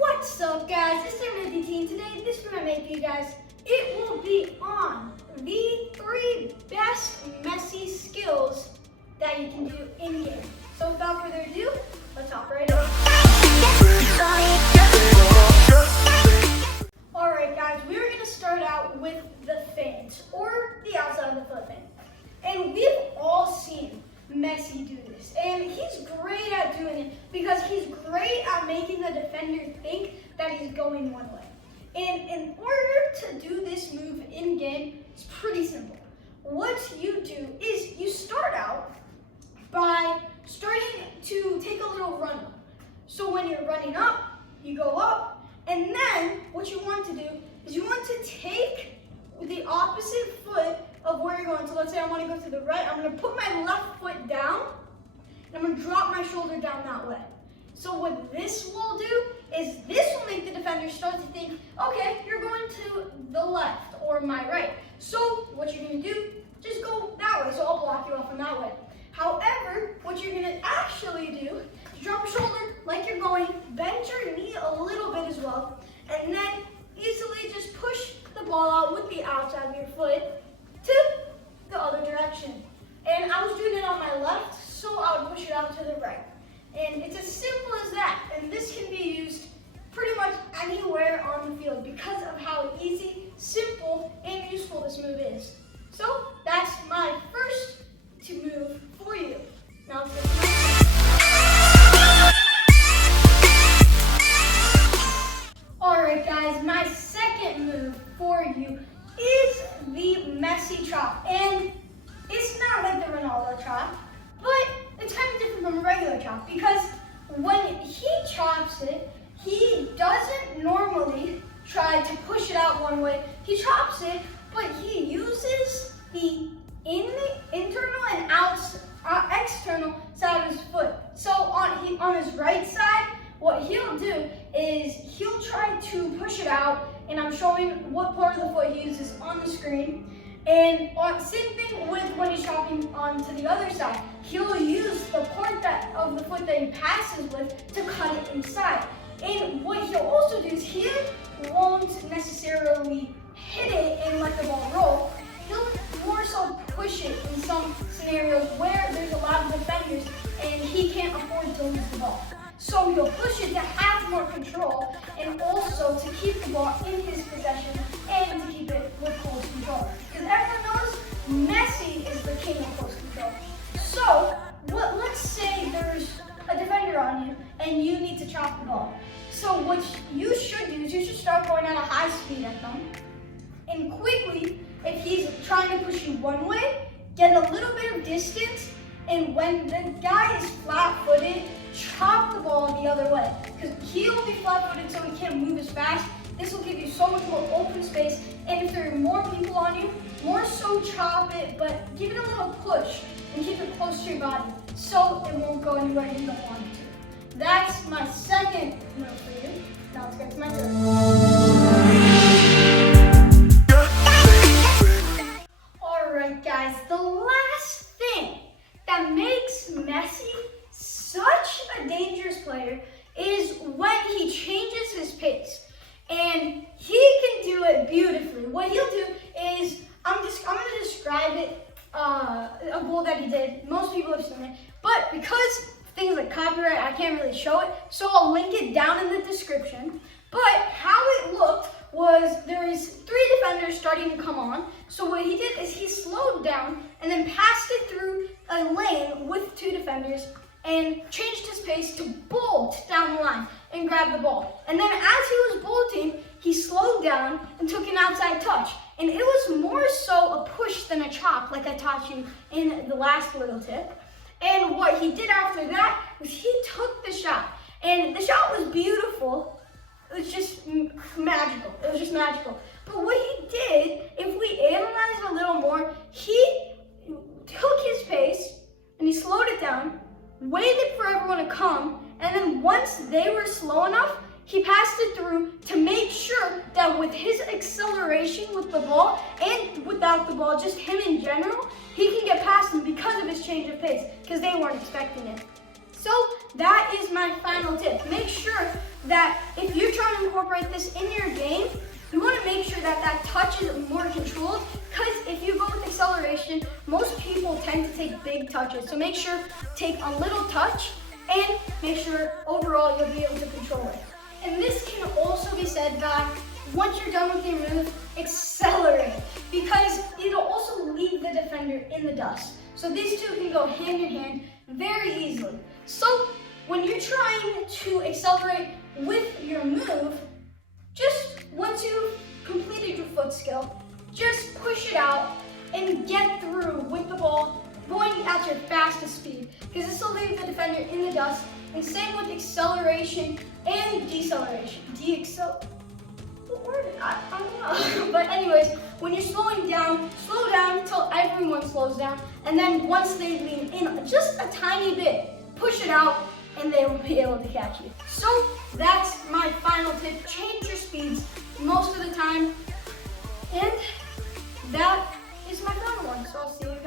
What's up, guys? It's Timothy, and today this is going to make you guys, it will be on the 3 best Messi skills that you can do in game. So without further ado, let's hop right in. Alright guys, we're going to start out with the feints, or the outside of the foot feint. And we've all seen Messi do this, and he's great at doing it because he's great at making the defender think that he's going one way. And in order to do this move in game, it's pretty simple. What you do is you start out by starting to take a little run up. So when you're running up, you go up, and then what you want to do is you want to take the opposite foot of where you're going. So let's say I want to go to the right, I'm going to put my left foot down, and I'm going to drop my shoulder down that way. So what this will do is this will make the defender start to think, okay, you're going to the left or my right. So what you're going to do, just go that way. So I'll block you off from that way. However, what you're going to actually do is drop your shoulder like you're going, bend your knee a little bit as well, and then easily just push the ball out with the outside of your foot to the other direction. And I was doing it on my left, so I would push it out to the right. And it's as simple as that. And this can be used pretty much anywhere on the field because of how easy, simple, and useful this move is. So that's my first move for you. Now let's get Alright guys, my second move for you is the Messi chop. And it's not like the Ronaldo chop, but it's kind of different from a regular chop because when he chops it, he doesn't normally try to push it out one way. He chops it, but he uses the internal and external side of his foot. So on his right side, what he'll do is he'll try to push it out, and I'm showing what part of the foot he uses on the screen. And same thing with when he's chopping onto the other side. He'll use the part of the foot that he passes with to cut it inside. And what he'll also do is he won't necessarily hit it and let the ball roll. He'll more so push it in some scenarios where there's a lot of defenders and he can't afford to lose the ball. So he'll push it to have more control and also to keep the ball in his possession and to keep it with close control. Because everyone knows Messi is the king of close control. So let's say there's a defender on you and you need to chop the ball. So what you should do is you should start going at a high speed at them. And quickly, if he's trying to push you one way, get a little bit of distance, and when the guy is flat-footed, chop the ball the other way. Because he'll be flat-footed so he can't move as fast. This will give you so much more open space, and if there are more people on you, more so chop it, but give it a little push and keep it close to your body so it won't go anywhere you don't want it to. That's my second move for you. Now let's get to my third. Alright guys, the last thing that makes Messi such a dangerous player is when he changes his pace. And he can do it beautifully. What he'll do is, I'm going to describe it, a goal that he did. Most people have seen it. But because things like copyright, I can't really show it. So I'll link it down in the description. But how it looked was there is 3 defenders starting to come on. So what he did is he slowed down and then passed it through a lane with 2 defenders and changed his pace to bolt down the line and grab the ball. And then as he was bolting, he slowed down and took an outside touch. And it was more so a push than a chop, like I taught you in the last little tip. And what he did after that was he took the shot. And the shot was beautiful. It was just magical. It was just magical. But what he did, if we analyze it a little more, he took his pace and he slowed it down, waited for everyone to come, and then once they were slow enough, he passed it through to make sure that with his acceleration with the ball and without the ball, just him in general, he can get past them because of his change of pace, because they weren't expecting it. So that is my final tip. Make sure that if you're trying to incorporate this in your game, you want to make sure that that touch is more controlled, because if you go with acceleration, most people tend to take big touches. So make sure take a little touch and make sure overall you'll be able to control it. And this can also be said that once you're done with your move, accelerate, because it'll also leave the defender in the dust. So these two can go hand in hand very easily. So when you're trying to accelerate with your move, just once you've completed your foot skill, just push it out and get through with the ball going at your fastest speed, because this will leave the defender in the dust. And same with acceleration and deceleration. What word? I don't know. But anyways, when you're slowing down, slow down until everyone slows down, and then once they lean in just a tiny bit, push it out and they will be able to catch you. So that's my final tip. Change your speeds most of the time. And that is my final one. So I'll see you